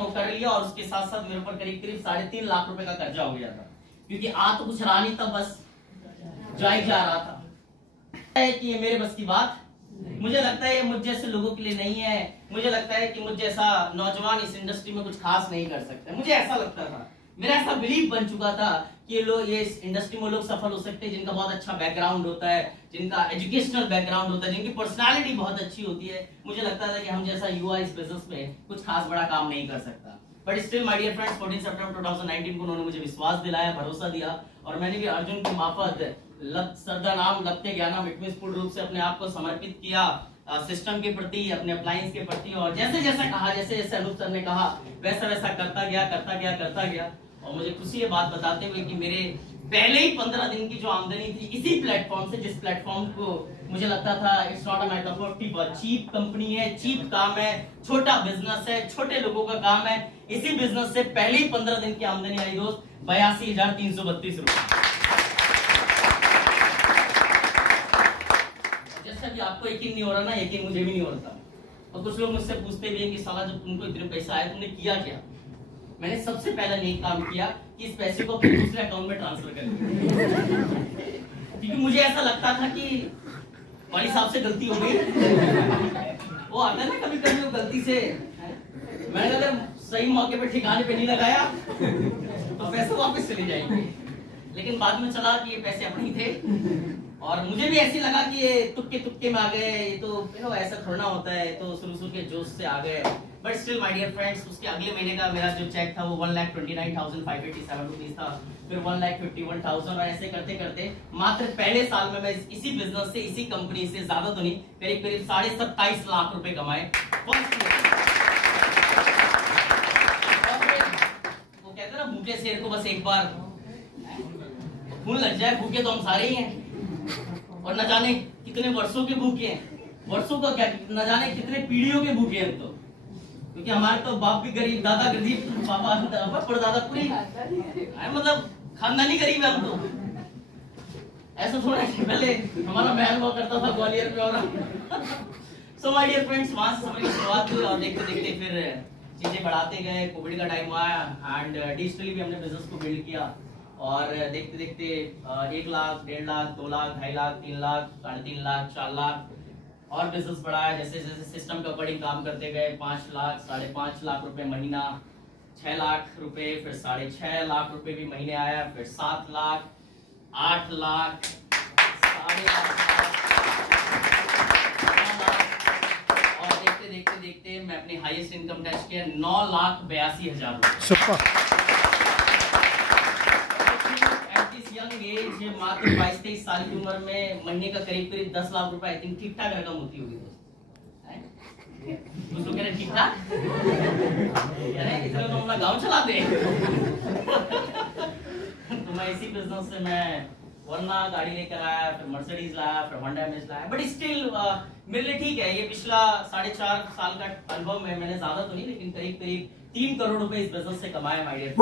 को कर लिया और उसके साथ साथ मेरे ऊपर करीब 3.5 लाख रुपए का कर्जा हो गया था, क्योंकि आ तो कुछ रहा नहीं था, बस जाए जा रहा था। कि ये मेरे बस की बात, मुझे लगता है ये मुझ जैसे लोगों के लिए नहीं है। मुझे लगता है कि मुझ जैसा नौजवान इस इंडस्ट्री में कुछ खास नहीं कर सकता। मुझे ऐसा लगता था, मेरा ऐसा बिलीव बन चुका था कि ये इस इंडस्ट्री में लोग सफल हो सकते हैं जिनका बहुत अच्छा बैकग्राउंड होता है, जिनका एजुकेशनल बैकग्राउंड होता है, जिनकी पर्सनालिटी बहुत अच्छी होती है। मुझे लगता था कि हम जैसा युवा इस बिजनेस में कुछ खास बड़ा काम नहीं कर सकता। But still my dear friends, 14 सितंबर 2019 को उन्होंने मुझे विश्वास दिलाया, भरोसा दिया, और मैंने भी अर्जुन की माफत श्रद्धा नाम लगते ज्ञानम पूर्ण रूप से अपने आप को समर्पित किया सिस्टम के प्रति, अपने अप्लायंस के प्रति। और जैसे जैसे कहा, जैसे जैसे अनूप सर ने कहा, वैसा वैसा करता गया। और मुझे खुशी है बात बताते हुए कि मेरे पहले ही 15 दिन की जो आमदनी थी इसी प्लेटफॉर्म से, जिस प्लेटफॉर्म को मुझे लगता था it's not a matter of cheap company है, चीप काम है, छोटा बिजनेस है, छोटे लोगों का काम है, इसी बिजनेस से पहले ही 15 दिन की आमदनी आई दोस्त 82,332 रुपए। जैसा कि आपको यकीन नहीं हो रहा ना, यकीन मुझे भी नहीं हो रहा। और कुछ लोग मुझसे पूछते भी हैं कि साला जब तुमको इतने पैसा आया तुमने किया क्या? मैंने सबसे पहला नेक काम किया कि इस पैसे को अपने दूसरे अकाउंट में ट्रांसफर कर दिया, क्योंकि मुझे ऐसा लगता था कि वाली साहब से गलती हो गई। वो आता है ना कभी कभी वो गलती से, मैंने अगर सही मौके पे ठिकाने पे नहीं लगाया तो पैसे वापस चले जाएंगे। लेकिन बाद में चला कि ये पैसे अपने ही थे, और मुझे भी ऐसे लगा कि ये तुक्के में आ गए, ये तो ऐसा थोड़ा होता है, तो शुरू के जोश से आ गए। But still my dear friends, उसके अगले महीने का मेरा जो चेक था वो 1,29,587 रुपीज था, फिर 1,51,000, और ऐसे करते करते मात्र पहले साल में मैं इसी बिजनेस से, इसी कंपनी से ज्यादा तो नहीं, करीब 27.5 लाख रुपए कमाए। वो कहते हैं ना, भूखे शेर को बस एक बार खून लग जाए। भूखे तो हम सारे ही हैं, और न जाने कितने वर्षों के भूखे हैं, वर्षों का क्या, न जाने कितने पीढ़ियों के भूखे हैं। तो क्योंकि हमारे तो बाप भी गरीब, दादा गरीब, पापा परदादा पूरी मतलब खानदानी गरीब है हम तो। ऐसा थोड़ा कि पहले हमारा महल हुआ करता था ग्वालियर में। और सो माय डियर फ्रेंड्स, वहां से सफर की शुरुआत हुई, और देखते देखते फिर चीजें बढ़ाते गए। कोविड का टाइम आया एंड डिजिटली भी हमने बिजनेस को बिल्ड किया, और देखते देखते 1 लाख, 1.5 लाख, 2 लाख, 2.5 लाख, 3 लाख, 3.5 लाख, 4 लाख, और बिजनेस बढ़ाया। जैसे जैसे सिस्टम के अकॉर्डिंग काम करते गए, 5 लाख, 5.5 लाख रुपए महीना, 6 लाख रुपए, फिर 6.5 लाख रुपए भी महीने आया, फिर 7 लाख, 8 लाख, 7.5 लाख, और देखते देखते देखते मैं अपनी हाईएस्ट इनकम टच किया 9,82,000 रुपए। एज मात्र 22-23 साल की उम्र में महीने का करीब 10 लाख रुपए आई थिंक ठीक ठाक रकम होती होगी दोस्त। कुछ लोग कह रहे ठीक ठाक, इसलिए तो अपना गाँव चला दे। तो मैं इसी बिजनेस से मैं वरना गाड़ी लेकर आया, फिर मर्सिडीज लाया, फिर होंडा एमएज लाया। बट स्टिल मेरे लिए ठीक है। ये पिछला 4.5 साल का अनुभव में मैंने ज्यादा तो नहीं, लेकिन करीब 3 करोड़ रुपए इस बिजनेस से कमाए माय डियर।